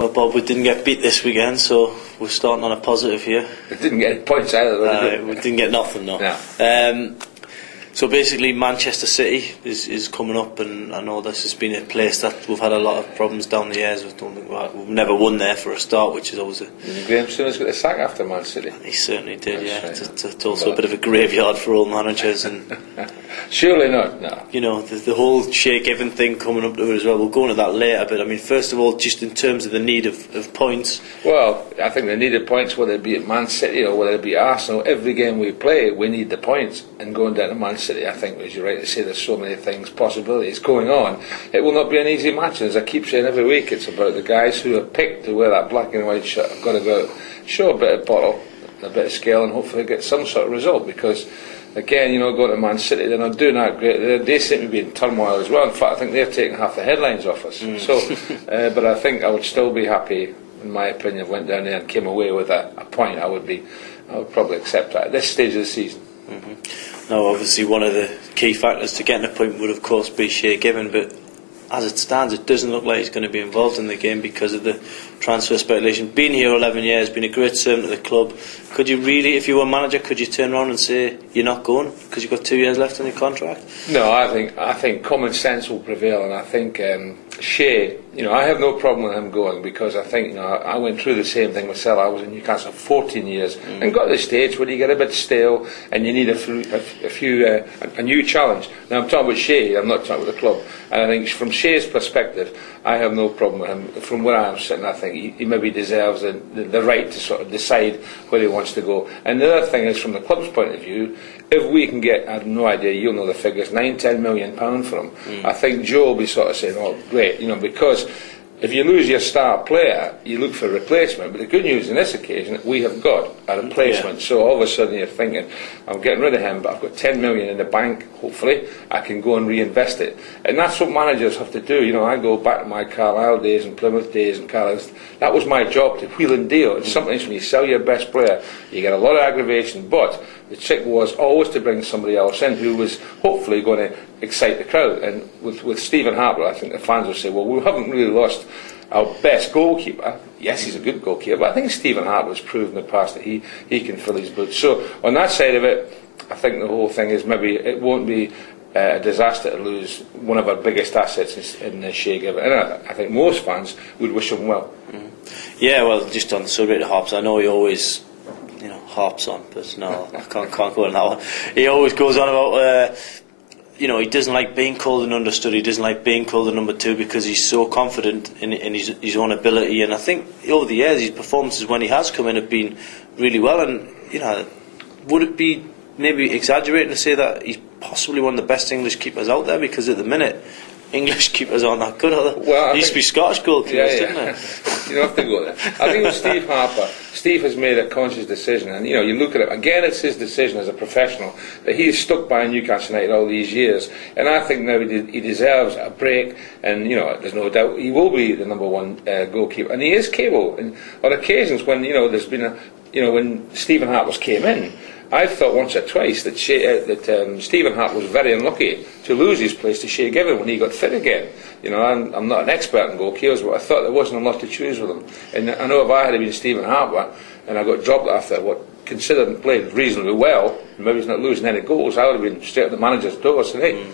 Well, Bob, we didn't get beat this weekend, so we're starting on a positive here. We didn't get any points either. We didn't get nothing, no. So basically, Manchester City is coming up, and I know this has been a place that we've had a lot of problems down the years. We've never won there for a start, which is always a... Graham Souness got the sack after Man City. He certainly did, That's right. It's also a bit of a graveyard for all managers, and surely not. No. you know, the whole Shay Given thing coming up to it as well. We'll go into that later, but I mean, first of all, just in terms of the need of points. Well, I think the need of points, whether it be at Man City or whether it be Arsenal, every game we play, we need the points. And going down to Man City, I think, as you're right to say, there's so many things, possibilities going on. It will not be an easy match, and as I keep saying every week, it's about the guys who are picked to wear that black and white shirt. I've got to go out, show a bit of bottle, a bit of skill, and hopefully get some sort of result, because again, you know, going to Man City, they're not doing that great. They seem to be in turmoil as well. In fact, I think they're taking half the headlines off us. So, but I think I would still be happy, in my opinion, if I went down there and came away with a point. I would probably accept that at this stage of the season. Now, obviously, one of the key factors to getting a point would, of course, be Shay Given, but as it stands, it doesn't look like he's going to be involved in the game because of the transfer speculation. Been here 11 years, been a great servant to the club. Could you really, if you were manager, could you turn around and say you're not going because you've got 2 years left on your contract? No, I think common sense will prevail, and I think Shay, you know, I have no problem with him going, because I think, you know, I went through the same thing myself. I was in Newcastle 14 years and got to the stage where you get a bit stale and you need a new challenge. Now I'm talking about Shay, I'm not talking about the club. And I think from Shay's perspective, I have no problem with him. From where I'm sitting, I think he maybe deserves the right to sort of decide where he wants to go. And the other thing is, from the club's point of view, if we can get, I have no idea, you'll know the figures, £9-10 million from him, I think Joe will be sort of saying, oh great, you know, because if you lose your star player, you look for a replacement. But the good news in this occasion, we have got a replacement. Yeah. So all of a sudden you're thinking, I'm getting rid of him, but I've got 10 million in the bank. Hopefully, I can go and reinvest it. And that's what managers have to do. You know, I go back to my Carlisle days and Plymouth days and Carlisle. That was my job, to wheel and deal. It's something when you sell your best player, you get a lot of aggravation. But the trick was always to bring somebody else in who was hopefully going to excite the crowd. And with Stephen Harper, I think the fans will say, well, we haven't really lost our best goalkeeper. Yes, he's a good goalkeeper, but I think Stephen Harper has proven in the past that he can fill his boots. So on that side of it, I think the whole thing is maybe it won't be a disaster to lose one of our biggest assets in Shay Given. And I think most fans would wish him well. Yeah, well, just on the subject of Harps, I know he always, you know, harps on, but no, I can't go on that one. He always goes on about, you know, he doesn't like being called an understudy, he doesn't like being called a number two, because he's so confident in his own ability. And I think over the years, his performances when he has come in have been really well. And, you know, would it be maybe exaggerating to say that he's possibly one of the best English keepers out there? Because at the minute, English keepers aren't that good, are they? Well, used to be Scottish goalkeepers, didn't they? You don't have to go there. I think with Steve Harper, Steve has made a conscious decision, and you know, you look at it again, it's his decision as a professional that he's stuck by Newcastle United all these years, and I think now he deserves a break. And you know, there's no doubt he will be the number one goalkeeper, and he is capable. And on occasions when, you know, there's been when Stephen Harper came in, I thought once or twice that Stephen Hart was very unlucky to lose his place to Shay Given when he got fit again. You know, I'm not an expert in goalkeepers, but I thought there wasn't a lot to choose with him. And I know if I had been Stephen Harper and I got dropped after what considered and played reasonably well, maybe he's not losing any goals, I would have been straight at the manager's door saying, hey,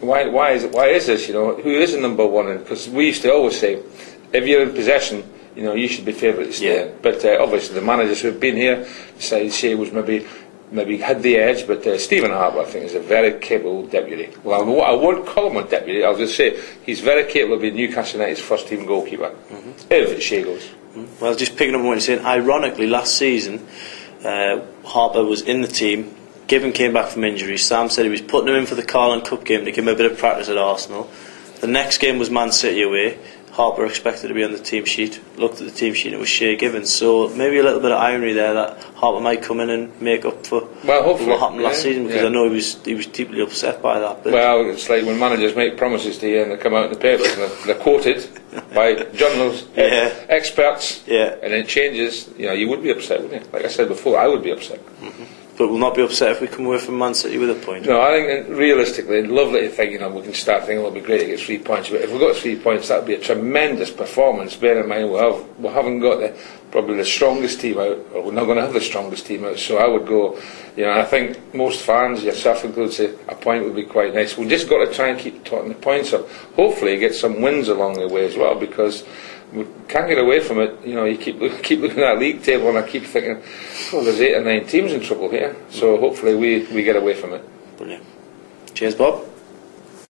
why is this? You know, who is the number one? Because we used to always say, if you're in possession, you know, you should be favourite to stay. Yeah. But obviously the managers who have been here decided Shay was maybe had the edge, but Stephen Harper, I think, is a very capable deputy. Well, I won't call him a deputy, I'll just say he's very capable of being Newcastle United's first team goalkeeper, if Shay goes. Well, just picking up on what you're saying, ironically, last season, Harper was in the team, Given came back from injury, Sam said he was putting him in for the Carling Cup game to give him a bit of practice at Arsenal. The next game was Man City away. Harper expected to be on the team sheet, looked at the team sheet and it was Shay Given. So maybe a little bit of irony there that Harper might come in and make up for what happened last season, because I know he was deeply upset by that. But well, it's like when managers make promises to you and they come out in the papers and they're quoted by journalists, experts, and it changes. You know, you would be upset, wouldn't you? Like I said before, I would be upset. but we'll not be upset if we come away from Man City with a point. No, I think realistically, lovely to think, we can start thinking it'll be great to get 3 points. But if we've got 3 points, that would be a tremendous performance. Bear in mind, we haven't got probably the strongest team out, or we're not going to have the strongest team out. So I would go, I think most fans, yourself included, say a point would be quite nice. We've just got to try and keep totting the points up. Hopefully, get some wins along the way as well, because we can't get away from it. You keep looking at that league table, and I keep thinking, there's 8 or 9 teams in trouble here. So hopefully we get away from it. Brilliant. Cheers, Bob.